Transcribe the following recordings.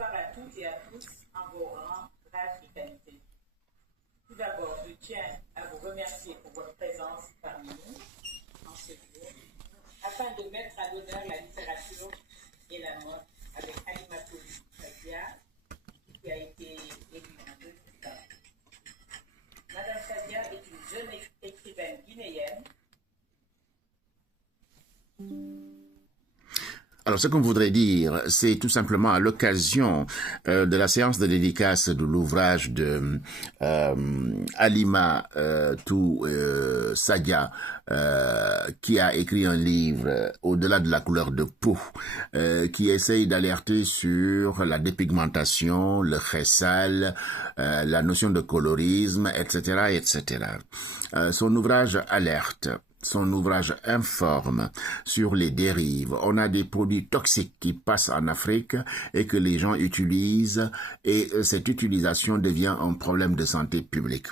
Bonsoir à toutes et à tous en vos rangs d'Africanité. Tout d'abord, je tiens à vous remercier pour votre présence parmi nous en ce jour, afin de mettre à l'honneur la littérature et la mode avec Alimatou Sadia, qui a été élue en 2004. Madame Sadia est une jeune écrivaine guinéenne. Alors, ce qu'on voudrait dire, c'est tout simplement à l'occasion de la séance de dédicace de l'ouvrage de Halima Sadia, qui a écrit un livre Au-delà de la couleur de peau, qui essaye d'alerter sur la dépigmentation, le khessal, la notion de colorisme, etc., etc. Son ouvrage alerte. Son ouvrage informe sur les dérives. On a des produits toxiques qui passent en Afrique et que les gens utilisent, et cette utilisation devient un problème de santé publique.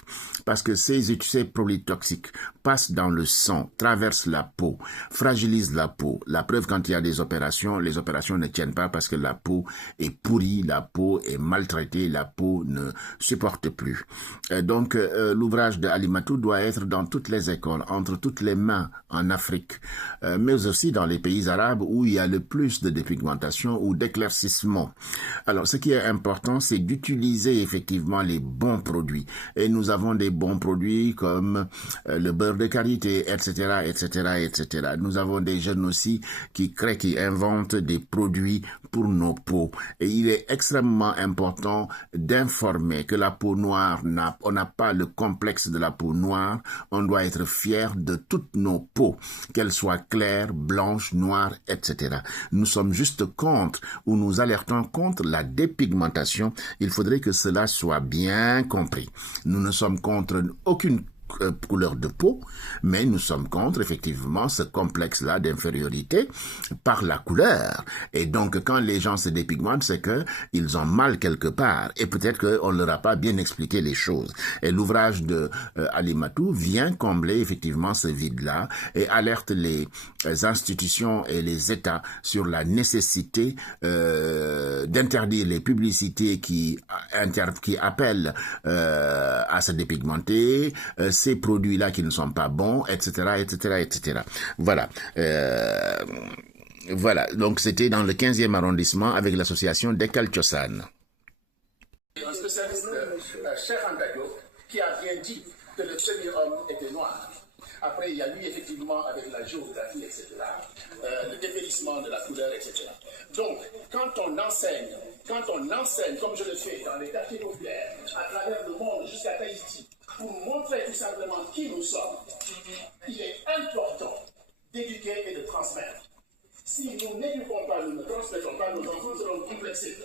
Parce que ces produits toxiques passent dans le sang, traversent la peau, fragilisent la peau. La preuve, quand il y a des opérations, les opérations ne tiennent pas parce que la peau est pourrie, la peau est maltraitée, la peau ne supporte plus. Donc, l'ouvrage de Alimatou doit être dans toutes les écoles, entre toutes les mains en Afrique, mais aussi dans les pays arabes où il y a le plus de dépigmentation ou d'éclaircissement. Alors, ce qui est important, c'est d'utiliser effectivement les bons produits. Et nous avons des bons produits comme le beurre de karité, etc., etc., etc. Nous avons des jeunes aussi qui créent, qui inventent des produits pour nos peaux. Et il est extrêmement important d'informer que la peau noire, on n'a pas le complexe de la peau noire. On doit être fier de toutes nos peaux, qu'elles soient claires, blanches, noires, etc. Nous sommes juste contre, ou nous alertons contre la dépigmentation. Il faudrait que cela soit bien compris. Nous ne sommes contre aucune couleur de peau, mais nous sommes contre effectivement ce complexe-là d'infériorité par la couleur. Et donc quand les gens se dépigmentent, c'est que ils ont mal quelque part, et peut-être qu'on ne leur a pas bien expliqué les choses. Et l'ouvrage de Alimatou vient combler effectivement ce vide-là et alerte les institutions et les États sur la nécessité d'interdire les publicités qui appellent à se dépigmenter, ces produits-là qui ne sont pas bons, etc., etc., etc. Voilà. Voilà. Donc, c'était dans le 15e arrondissement avec l'association Dekal Tiosan. Un spécialiste, Cheikh Anta Diop, qui a bien dit que le premier homme était noir. Après, il y a eu effectivement, avec la géographie, etc., le dépérissement de la couleur, etc. Donc, quand on enseigne, comme je le fais dans les quartiers populaires, à travers le monde, jusqu'à Tahiti, pour montrer tout simplement qui nous sommes, il est important d'éduquer et de transmettre. Si nous n'éduquons pas, nous ne transmettons pas, nos enfants seront complexés.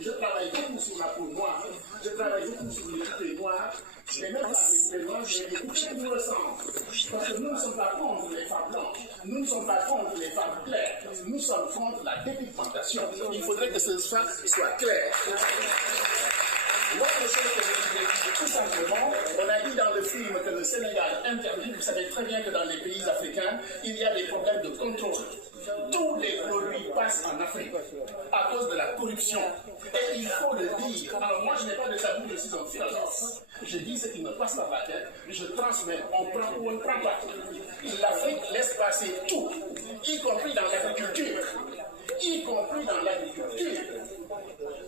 Je travaille beaucoup sur la peau noire, je travaille beaucoup sur les coupées noires, mais même avec les noirs, j'ai des coupées qui nous ressemblent. Parce que nous ne sommes pas contre les femmes blanches, nous ne sommes pas contre les femmes claires, nous sommes contre la dépigmentation. Il faudrait que ce soit clair. L'autre chose que je voulais dire, tout simplement, on a dit dans le film que le Sénégal interdit, vous savez très bien que dans les pays africains, il y a des problèmes de contrôle. Tous les produits passent en Afrique à cause de la corruption. Et il faut le dire. Alors moi, je n'ai pas de tabou, je suis un philosophe. Je dis ce qui me passe par la tête, je transmets, on prend ou on ne prend pas. L'Afrique laisse passer tout, y compris dans l'agriculture. Y compris dans l'agriculture.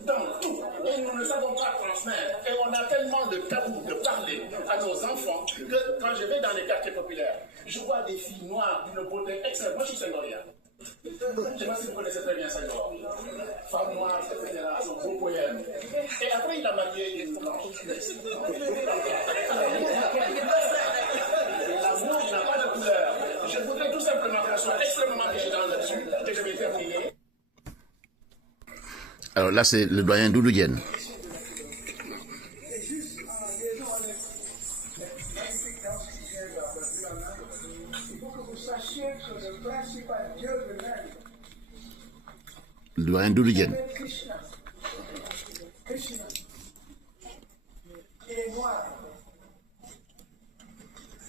Dans tout. Et nous ne savons pas transmettre. Et on a tellement de tabous de parler à nos enfants que quand je vais dans les quartiers populaires, je vois des filles noires d'une beauté extrême. Moi, je suis sénorienne. Je ne sais pas si vous connaissez très bien Senghor. Femme noire, etc. Son beau poème. Et après, il a marié une blanche. L'amour n'a pas de couleur. Je voudrais tout simplement qu'on soit extrêmement vigilant là-dessus. Et je vais terminer. Alors là, c'est le doyen Doudou Diène. Le doyen Doudou Diène. Krishna. Il est noir.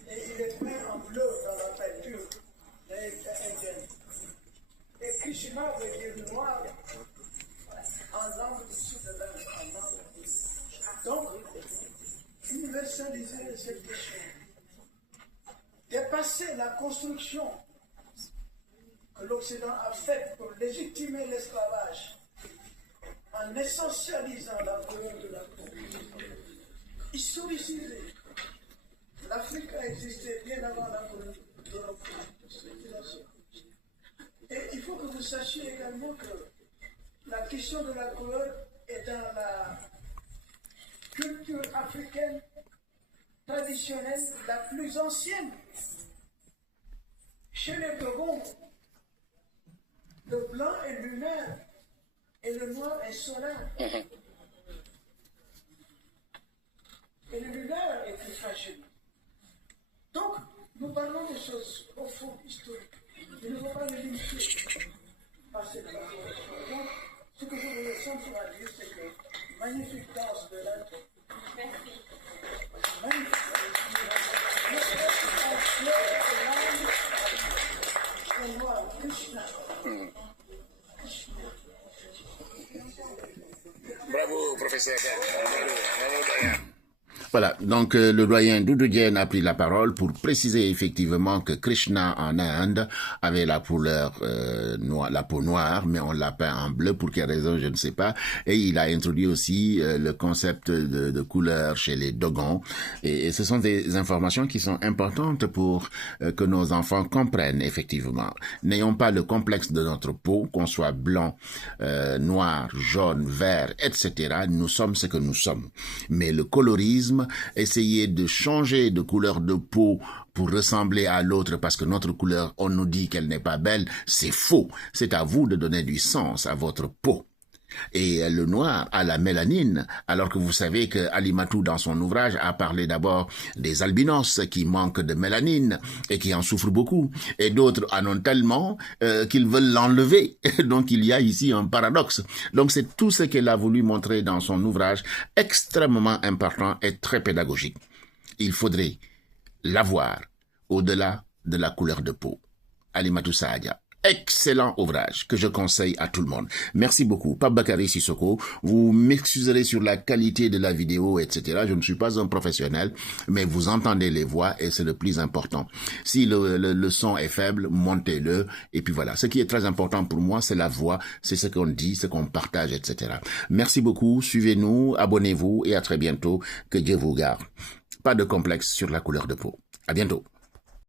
Et il est peint en bleu dans la peinture indienne. Et Krishna veut dire noir en langue du sud. universaliser cette question. Dépasser la construction que l'Occident a faite pour légitimer l'esclavage en essentialisant la couleur de la peau. Historiciser. L'Afrique a existé bien avant la colonie d'Europe. Et il faut que vous sachiez également que la question de la couleur est dans la culture africaine traditionnelle la plus ancienne. Chez les Dogons, le blanc est lunaire et le noir est solaire. Et le lunaire est plus fragile. Donc, nous parlons des choses profondes, historiques. Il ne faut pas les limiter par cette façon. Donc, ce que je voulais simplement dire, c'est que magnifique danse de l'être. Merci. Magnifique. Bravo, professeur. Bravo, Diane. Voilà, donc le doyen Doudou Diène a pris la parole pour préciser effectivement que Krishna en Inde avait la couleur noire, la peau noire, mais on l'a peint en bleu, pour quelle raison je ne sais pas. Et il a introduit aussi le concept de couleur chez les Dogons. Et ce sont des informations qui sont importantes pour que nos enfants comprennent effectivement. N'ayons pas le complexe de notre peau, qu'on soit blanc, noir, jaune, vert, etc. Nous sommes ce que nous sommes. Mais le colorisme, essayer de changer de couleur de peau pour ressembler à l'autre parce que notre couleur, on nous dit qu'elle n'est pas belle, c'est faux. C'est à vous de donner du sens à votre peau. Et le noir a la mélanine, alors que vous savez que Alimatou, dans son ouvrage, a parlé d'abord des albinos qui manquent de mélanine et qui en souffrent beaucoup, et d'autres en ont tellement qu'ils veulent l'enlever. Donc il y a ici un paradoxe. Donc c'est tout ce qu'elle a voulu montrer dans son ouvrage, extrêmement important et très pédagogique. Il faudrait l'avoir au-delà de la couleur de peau. Alimatou Sadia. Excellent ouvrage que je conseille à tout le monde. Merci beaucoup. Pape Bakary Sissoko, vous m'excuserez sur la qualité de la vidéo, etc. Je ne suis pas un professionnel, mais vous entendez les voix et c'est le plus important. Si le son est faible, montez-le. Et puis voilà. Ce qui est très important pour moi, c'est la voix, c'est ce qu'on dit, ce qu'on partage, etc. Merci beaucoup. Suivez-nous, abonnez-vous et à très bientôt. Que Dieu vous garde. Pas de complexe sur la couleur de peau. À bientôt.